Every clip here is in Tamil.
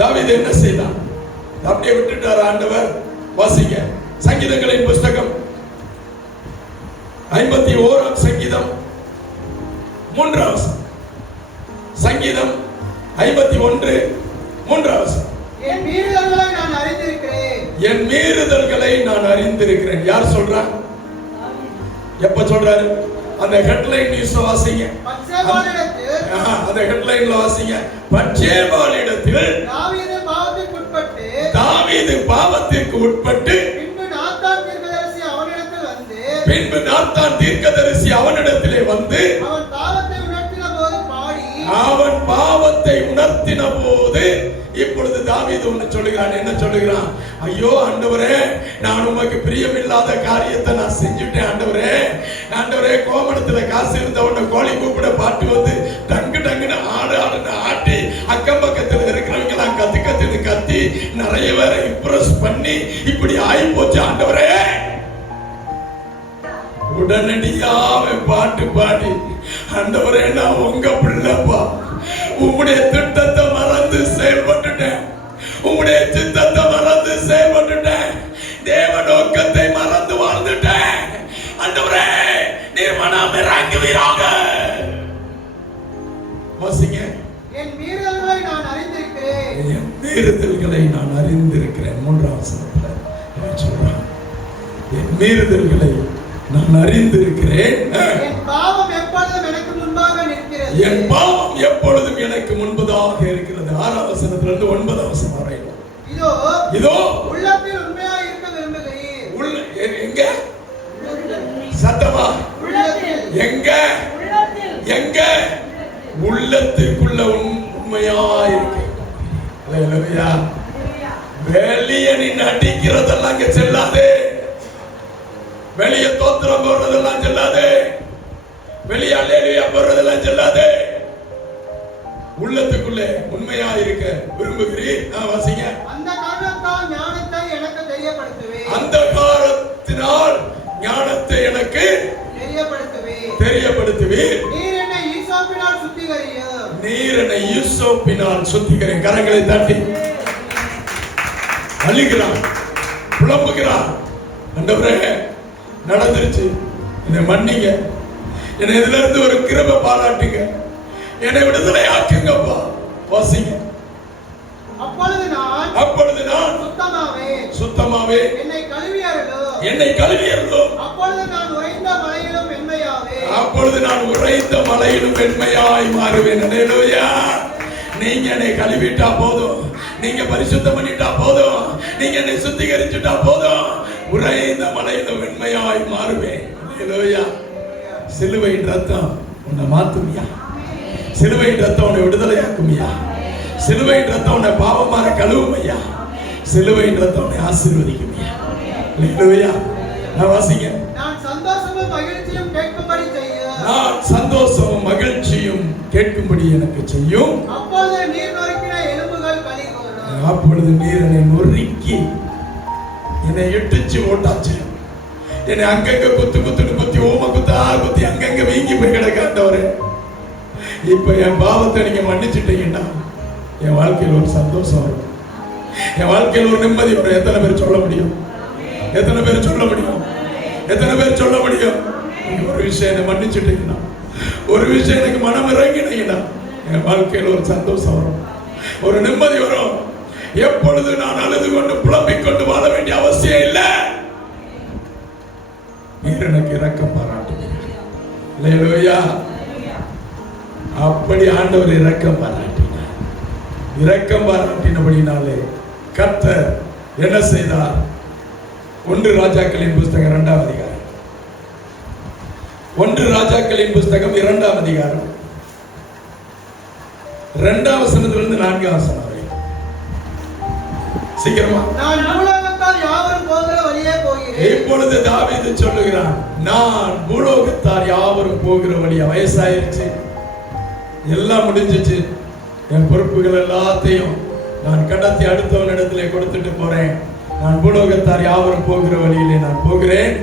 தாவீது என்ன செய்தான்? அப்படியே விட்டுட்டார் ஆண்டவர்? வாசிங்க சங்கீதங்களின் புஸ்தகம் 51ஆம் சங்கீதம் 3ஆம் வசனம். சங்கீதம் 51 3ஆம் வசனம். என் மீறுதல்களை நான் அறிந்திருக்கிறேன். என் மீறுதல்களை நான் அறிந்திருக்கிறேன். யார் சொல்றா? எப்ப சொல்றாரு? அந்த ஹெட்லைன் நியூஸ் வாசிங்க. அந்த ஹெட்லைன்ல வாசிங்க. பட்சேபாளிடத்தில் தாவீது பாவத்திற்கு உட்பட்டு பின்பு நாத்தான் தீர்க்கதரிசி அவனிடத்திலே வந்து அவன் பாவத்தை உணர்த்தின போது இப்பொழுது தாவீது ஒன்று சொல்லுகிறான். என்ன சொல்லுகிறான்? ஐயோ ஆண்டவரே, நான் உமக்கு பிரியமில்லாத காரியத்தை நான் செஞ்சுட்டேன் ஆண்டவரே. ஆண்டவரே, கோமணத்துல காசு இருந்த உடனே கோழி கூப்பிட பாட்டு வந்து டங்கு டங்குன்னு ஆடுன்னு ஆட்டி அக்கம் பக்கத்துல இருக்கிறவங்க எல்லாம் கத்து கத்துன்னு கத்தி நிறைய பேரை இம்ப்ரெஸ் பண்ணி இப்படி ஆகி போச்சு ஆண்டவரே. உடனடியாக பாட்டு பாடி, ஆண்டவரே நான் உங்க பிள்ளைப்பா, உங்களுடைய திட்டத்தை மறந்து செயல்பட்டுட்டேன், உங்களுடைய சித்தத்தை மறந்து செயல்பட்டுட்டேன், தேவ நோக்கத்தை மறந்து வாழ்ந்துட்டேன் ஆண்டவரே, நீர் மனம் இறங்குவீராக. வாசிங்க. என் மீறுதல்களை நான் அறிந்திருக்கிறேன். என் மீறுதல்களை நான் அறிந்திருக்கிறேன். 3ஆம் வசனத்துல சொல்றான், என் மீறுதல்களை நான் அறிந்திருக்கிறேன். என் பாவம் எப்பொழுதும் எனக்கு முன்பாக நிற்கிறது. என் பாவம் எப்பொழுதும் எனக்கு முன்பதாக இருக்கிறது. 6ஆம் வசனத்துல இருந்து 9ஆம் வசனம் வரை. இதோ உள்ளத்தில் உண்மையாக இருக்க விரும்புகிறேன். எங்க சத்தமா? எங்க எங்க உள்ளத்திற்குள்ள உண்மையா இருக்கு. அல்லேலூயா. வெளியே நின்னு அடிக்கிறதெல்லாம் அங்க செல்லாது. வெளிய தோத்திரம் போடுறதெல்லாம் செல்லாது. வெளிய அல்லேலூயா போடுறதெல்லாம் செல்லாது. உள்ளத்துக்குள்ளே உண்மையா இருக்க விரும்புகிறீர். வாசிங்க. அந்த காரணத்தால் ஞானத்தை எனக்கு தெரியப்படுத்துவேன். அந்த காரணத்தினால் ஞானத்தை எனக்கு தெரியப்படுத்துவீர். நீர் என்னை ஈசோப்பினால் சுத்திகரியும். நீர் என்னை ஈசோப்பினால் சுத்திகரியும். கரங்களை தட்டி அழுகிறான், புலம்புகிறான். ஆண்டவரே, நடந்துருச்சு, என்னை மன்னிங்க, என்னை இதுல இருந்து ஒரு கிருபை பாராட்டுங்க, என்னை விடுதலை ஆக்குங்கப்பா. வாசிங்க. அப்பொழுது நான் சுத்தமாவே என்னை கழுவியருளும். அப்பொழுது நான் உறைந்த மலையிலும் வெண்மையாவே. அப்பொழுது நான் உறைந்த மலையிலும் வெண்மையாய் மாறுவேன். அல்லேலூயா. நீங்க என்னை கழுவிட்டா போதும், நீங்க பரிசுத்தம் பண்ணிட்டா போதும், நீங்க என்னை சுத்திகரிச்சுட்டா போதும், உறைந்த மலையிலும் வெண்மையாய் மாறுவேன். அல்லேலூயா. சிலுவையின் ரத்தம் உன்னை மாத்துமியா. சிலுவையின் ரத்தம் உன்னை விடுதலையாக்குமியா. சிலுவையின் ரத்தம் உன்னை பாவமான கழுவுமையா. சிலுவையின் ரத்தம் உன்னை ஆசீர்வதிக்குமியா. அல்லேலூயா. நான் வாசிங்க. நான் சந்தோஷமும் மகிழ்ச்சியும் கேட்கும்படி செய்யும். நான் சந்தோஷமும் மகிழ்ச்சியும் கேட்கும்படி எனக்கு செய்யும். அப்பொழுது நீர் நொறுக்கின எலும்புகள் களிகூரும். அப்பொழுது நீர் என்னை நொறுக்கி என்னை இட்டுச்சு ஓட்டாச்சு. என்னை அங்கங்க குத்து குத்துன்னு குத்தி ஓம குத்தா குத்தி அங்கங்க வீங்கி போய் கிடக்காண்டவரே, இப்ப என் பாவத்தை நீங்க மன்னிச்சுட்டீங்கன்னா என் வாழ்க்கையில் ஒரு சந்தோஷம் வரும், என் வாழ்க்கையில் ஒரு நிம்மதி வரும். எத்தனை பேர் சொல்ல முடியும்? எத்தனை பேர் சொல்ல முடியும்? எத்தனை பேர் சொல்ல முடியும்? ஒரு விஷயம் என்னை மன்னிச்சுட்டீங்கன்னா, ஒரு விஷயம் எனக்கு மனம் இறங்கினீங்கன்னா என் வாழ்க்கையில் ஒரு சந்தோஷம் வரும், ஒரு நிம்மதி வரும். எப்பொழுது நான் அழுது கொண்டு புலம்பிக் கொண்டு வாழ வேண்டிய அவசியம் இல்லை. நீர் எனக்கு இரக்கம் பாராட்டுகிறீர். அல்லேலூயா. அப்படி ஆண்டவர் இரக்கம் பாராட்டினார். இரக்கம் பாராட்டினபடினாலே கர்த்தர் என்ன செய்தார்? 1 ராஜாக்களின் புஸ்தகம் 2ஆம் அதிகாரம். 1 ராஜாக்களின் புஸ்தகம் 2ஆம் அதிகாரம் 2ஆம் வசனத்திலிருந்து 4ஆம் வசனம் வரை. சீக்கிரமா. நான் பூலோகத்தார் யாவரும் போகிற வழியே போகிறேன். இப்பொழுது தாவீது சொல்லுகிறான், நான் பூலோகத்தார் யாவரும் போகிற வழியா. வயசாயிருச்சு, எல்லாம் முடிஞ்சிச்சு, என் பொறுப்புகள் எல்லாத்தையும் நான் கடத்தி அடுத்தவனிடத்திலே கொடுத்துட்டு போறேன். நான் பூலோகத்தார் யாவரும் போகிற வழியிலே நான் போகிறேன்.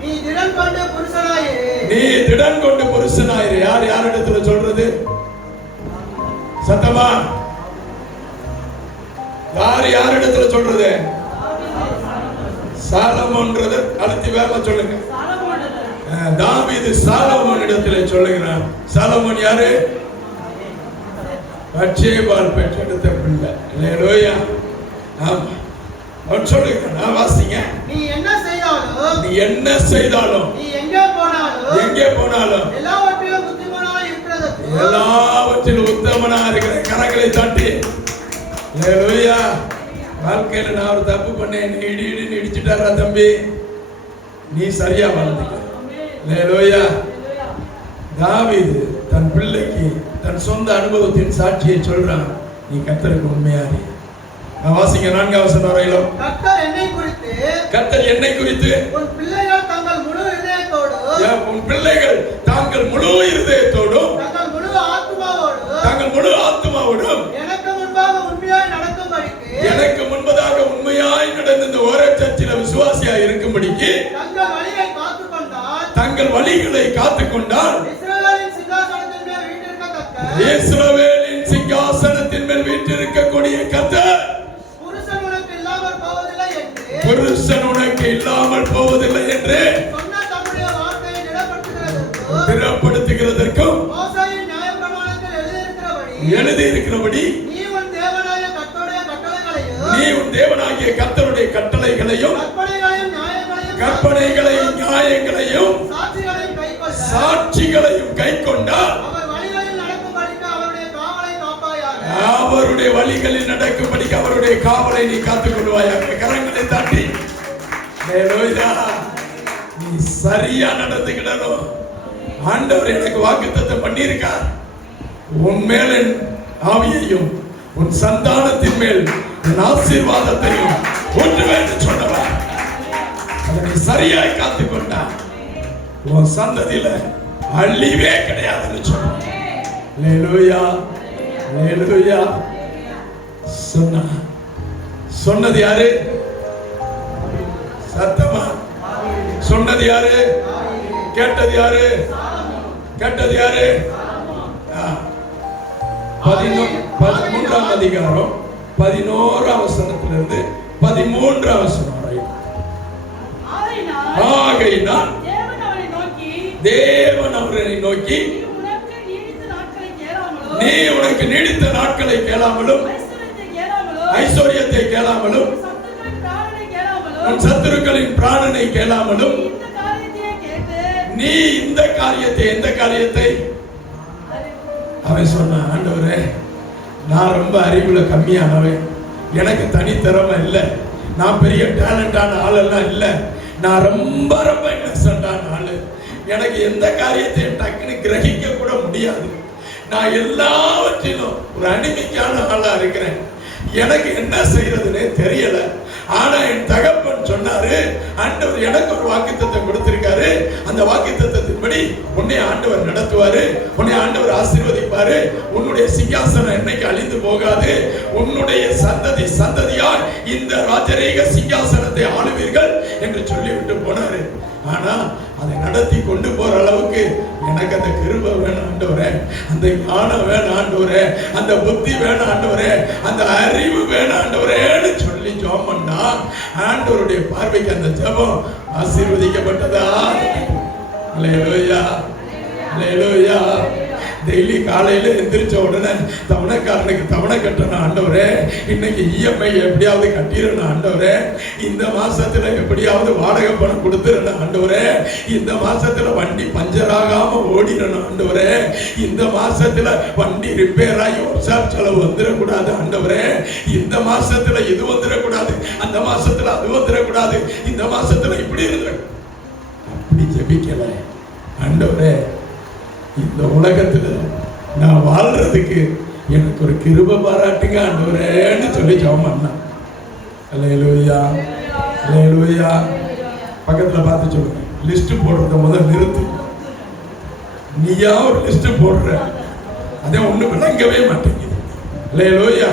நீ திடன் கொண்டு புருஷனாயிரு. நீ திடன் கொண்டு புருஷனாயிரு. யார் யாரிடத்துல சொல்றது? சத்தமா யாரிடத்துல சொல்றது? சாலமோன்றது அழுத்தி வேற சொல்லுங்க. தாவீது சாலமோன் இடத்துல சொல்லுகிறான். சாலமோன் யாரு? பத்சேபாள் பெற்றெடுத்த பிள்ளை. அல்லேலூயா. ஆமா, அவன் சொல்லுகிறான். நான் வாசிங்க. நீ என்ன செய்தாலும், நீ என்ன செய்தாலும், நீ எங்கே போனாலும் எல்லாவற்றிலும் புத்திமானாய் இருக்கிறதற்கு, எல்லாவற்றிலும் உத்தமனா இருக்கிற கரங்களை தட்டி. அல்லேலூயா. வாழ்க்கையில நான் ஒரு தப்பு பண்ணேன், நீ இடின்னு இடிச்சுட்டாரா தம்பி, நீ சரியா வாழ்ந்துக்க. அல்லேலூயா. தாவீது தன் பிள்ளைக்கு தன் சொந்த அனுபவத்தின் சாட்சியை சொல்றான். நீ கர்த்தருக்கு உண்மையாரி. நான் வாசிங்க 4ஆம் வசனம் வரையிலும். கர்த்தர் என்னை குறித்து உன் பிள்ளைகள் தாங்கள் முழு இருதயத்தோடும் தங்கள் முழு ஆத்துமாவோடும் எனக்கு முன்பதாக உண்மையாய் நடந்த இந்த ஒரே சர்ச்சில் விசுவாசியா இருக்கும்படிக்கு தங்கள் வழிகளை காத்துக்கொண்டால் இஸ்ரவேலின் சிங்காசனத்தின் மேல் வீற்றிருக்கக்கூடிய கர்த்தர் புருஷன் உனக்கு இல்லாமல் போவதில்லை என்று திடப்படுத்துகிறதற்கும் எழுதியிருக்கிறபடி நீ உன் தேவனாகிய கர்த்தருடைய கட்டளைகளையும் கற்பனைகளையும் நியாயங்களையும் சாட்சிகளையும் கைக்கொண்டால் அவருடைய வழிகளில் நடக்கும்படிக்கு அவருடைய காவலை நீ காத்துக் கொள்வாயாக. கரங்களை தாட்டி. நீ சரியா நடந்துக்கிடணும். ஆண்டவர் எனக்கு வாக்குத்தத்தம் பண்ணியிருக்கார். உன் மேல் என் ஆவியையும் உன் சந்தானத்தின் மேல் என் ஆசீர்வாதத்தையும் ஒன்றுவேன் சொன்னவர். அதை நீ சரியாய் காத்துக்கொண்டா உன் சந்ததியில அழிவே கிடையாதுன்னு சொன்ன. சொன்னது யாரு? சத்தமா சொன்னது யாரு? கேட்டது யாரு? 13ஆம் அதிகாரம் 11ஆம் வசனத்திலிருந்து 13ஆம் வசனம் வரை. ஆகையினால் தேவன் அவரை நோக்கி நீ உனக்கு நீடித்த நாட்களை கேளாமலும் ஐஸ்வர்யத்தை கேளாமலும் உன் சத்துருக்களின் பிராணனை கேளாமலும் நீ இந்த காரியத்தை, எந்த காரியத்தை? அவன் சொன்னான், ஆண்டவரே நான் ரொம்ப அறிவுல கம்மியானவன், எனக்கு தனித்திறமை இல்லை, நான் பெரிய டேலண்டான ஆளெல்லாம் இல்லை, நான் ரொம்ப ரொம்ப இன்னசென்டான ஆளு, எனக்கு எந்த காரியத்தையும் டக்குன்னு கிரகிக்க கூட முடியாது, நான் எல்லாவற்றிலும் ஒரு அடிமைக்கான ஆளா இருக்கிறேன், எனக்கு என்ன செய்யறதுன்னே தெரியல. ஆனா என் தகப்பன் சொன்னாரு, ஆண்டவர் எனக்கு ஒரு வாக்குத்தத்தம் கொடுத்திருக்காரு, அந்த வாக்குத்தத்தத்தின்படி உன்னை ஆண்டவர் நடத்துவாரு, உன்னை ஆண்டவர் ஆசீர்வதிப்பாரு, உன்னுடைய சிங்காசனம் என்னைக்கு அழிந்து போகாது, உன்னுடைய சந்ததி சந்ததியால் இந்த ராஜரீக சிங்காசனத்தை ஆளுவீர்கள் என்று சொல்லிவிட்டு போனாரு. ஆனா அதை நடத்தி கொண்டு போற அளவுக்கு எனக்கு அந்த கிருபை வேணும் ஆண்டவரே, அந்த ஞானம் வேணும் ஆண்டவரே, அந்த புத்தி வேணும் ஆண்டவரே, அந்த அறிவு வேணும் ஆண்டவரேன்னு சொல்லி ஜெபம் பண்ணா ஆண்டவருடைய பார்வைக்கு அந்த ஜெபம் ஆசீர்வதிக்கப்பட்டதா. அல்லேலூயா, அல்லேலூயா. டெய்லி காலையில எந்திரிச்ச உடனே தவணைக்காரனுக்கு தவணை கட்டணும் ஆண்டவரே, இன்னைக்கு இஎம்ஐ எப்படியாவது கட்டிடணும் ஆண்டவரே, இந்த மாசத்துல எப்படியாவது வாடகை பணம் கொடுத்துடணும் ஆண்டவரே, இந்த மாசத்துல வண்டி பஞ்சர் ஆகாம ஓடிடணும் ஆண்டவரே, இந்த மாசத்துல வண்டி ரிப்பேர் ஆகி ஒர்க்ஷாப் செலவு வந்துடக்கூடாது ஆண்டவரே, இந்த மாசத்துல இது வந்துடக்கூடாது, அந்த மாசத்துல அது வந்துடக்கூடாது, இந்த மாசத்துல இப்படி இருந்து அப்படி ஜெபிக்கல ஆண்டவரே, இந்த உலகத்துல நான் வாழ்றதுக்கு எனக்கு ஒரு கிருபை பாராட்டுங்க ஆண்டவரேன்னு சொல்லி ஜெபம் பண்ணேன். அல்லேலூயா, அல்லேலூயா. பக்கத்துல பார்த்து சொல்லுங்க, லிஸ்ட் போடுறத முதல்ல நிறுத்து. நீயா ஒரு லிஸ்ட் போடுற, அதே ஒண்ணு விளங்கவே மாட்டேங்குது. அல்லேலூயா.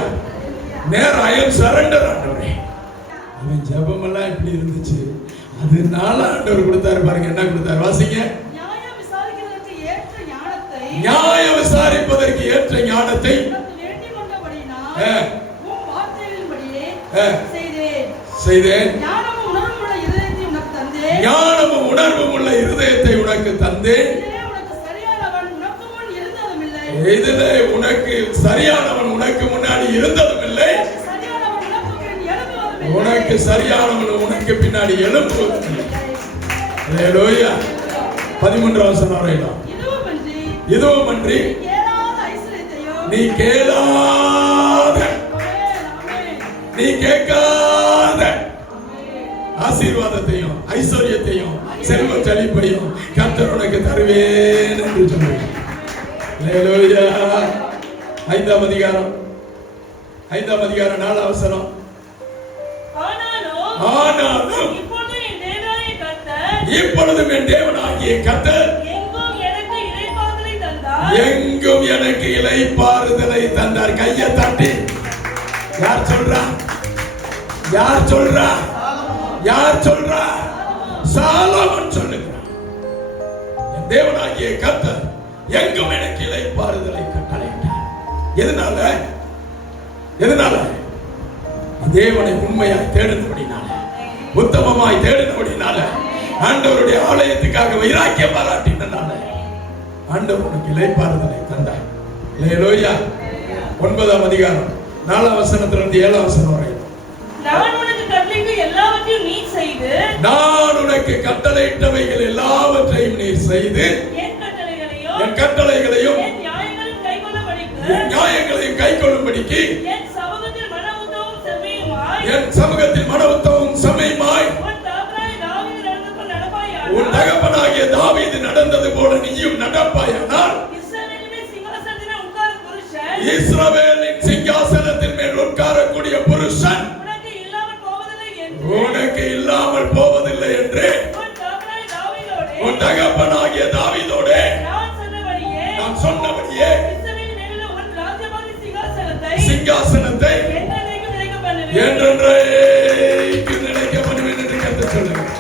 நேரம் ஐ எம் சரண்டர் ஆண்டவரே. அவன் ஜெபம் எல்லாம் இப்படி இருந்துச்சு, அதனால ஆண்டவர் கொடுத்தாரு பாருங்க. என்ன கொடுத்தாரு வாசிங்க. நியாயம் விசாரிப்பதற்கு ஏற்ற ஞானத்தை செய்தேன். ஞானமும் உணர்வும் உள்ள இருதயத்தை உனக்கு தந்தேன். ஞானமும் உணர்வும் உள்ள இருதயத்தை உனக்கு தந்தேன். இதிலே உனக்கு சரியானவன் உனக்கு முன்னாடி இருந்ததும் இல்லை. உனக்கு சரியானவன் உனக்கு பின்னாடி எழும்புவதும் இல்லை. அல்லேலூயா. 13 வசனம் வரையிலும். இதுவுமன்றி நீ கேளாத நீ கேட்காத ஆசீர்வாதத்தையும் ஐஸ்வர்யத்தையும் செல்வ செழிப்பையும் கர்த்தர் உனக்கு தருவேன் என்று சொன்னார். அல்லேலூயா. 5ஆம் அதிகாரம் 4 வசனம். ஆனாலும் இப்பொழுதும் என் தேவனாகிய கர்த்தர் எங்கும் எனக்கு இளைப்பாறுதலை தந்தார். கையை தட்டி யார் சொல்றா? யார் சொல்றா? யார் சொல்றா? சாலமோன் சொல்லுகிறார். என் தேவனாகிய கர்த்தர் எங்கும் எனக்கு இளைப்பாறுதலை கட்டளையிட்டார். எதனால? எதனால? தேவனை உண்மையாய் தேடினபடினால, உத்தமமாய் தேடினபடினால, ஆண்டவருடைய ஆலயத்துக்காக வைராக்கிய பாராட்டினால ஆண்டவர் உனக்கு இளைப்பாறுதலை தந்தார். அல்லேலூயா. 9ஆம் அதிகாரம் 4ஆம் வசனத்திலிருந்து 7ஆம் வசனம் வரை. நான் உனக்கு கட்டளையிட்ட எல்லாவற்றையும் நீ செய்து, நான் உனக்கு கட்டளையிட்டவைகள் எல்லாவற்றையும் நீ செய்து, என் கட்டளைகளையும் என் நியாயங்களையும் கைக்கொள்ளும்படிக்கு என் சமூகத்தில் மன உத்தமும் செம்மையுமாய் உன் தகப்பனாகிய தாவீது நடந்தது போல நீயும் நடப்பாயானால் இஸ்ரவேலின் சிங்காசனத்தின் மேல் உட்காரக்கூடிய புருஷன் உனக்கு இல்லாமல் போவதில்லை என்று உன் தகப்பனாகிய தாவீதோடு நான் சொன்னபடியே சிங்காசனத்தை என்றென்றைக்கு நிலைக்க பண்ணுவேன் என்று கர்த்தர் சொல்லுகிறார்.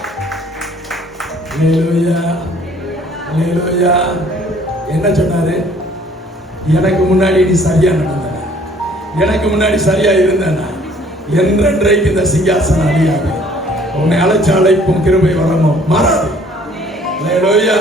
அல்லேலூயா. அல்லேலூயா. என்ன சொன்னாரு? எனக்கு முன்னாடி நீ சரியா நடந்த, எனக்கு முன்னாடி சரியா இருந்தேனா என்றென்றைக்கு இந்த சிங்காசனம் அழியாது. உன்னை அழைச்ச அழைப்பும் கிருபை வரமும் மாறாது. அல்லேலூயா.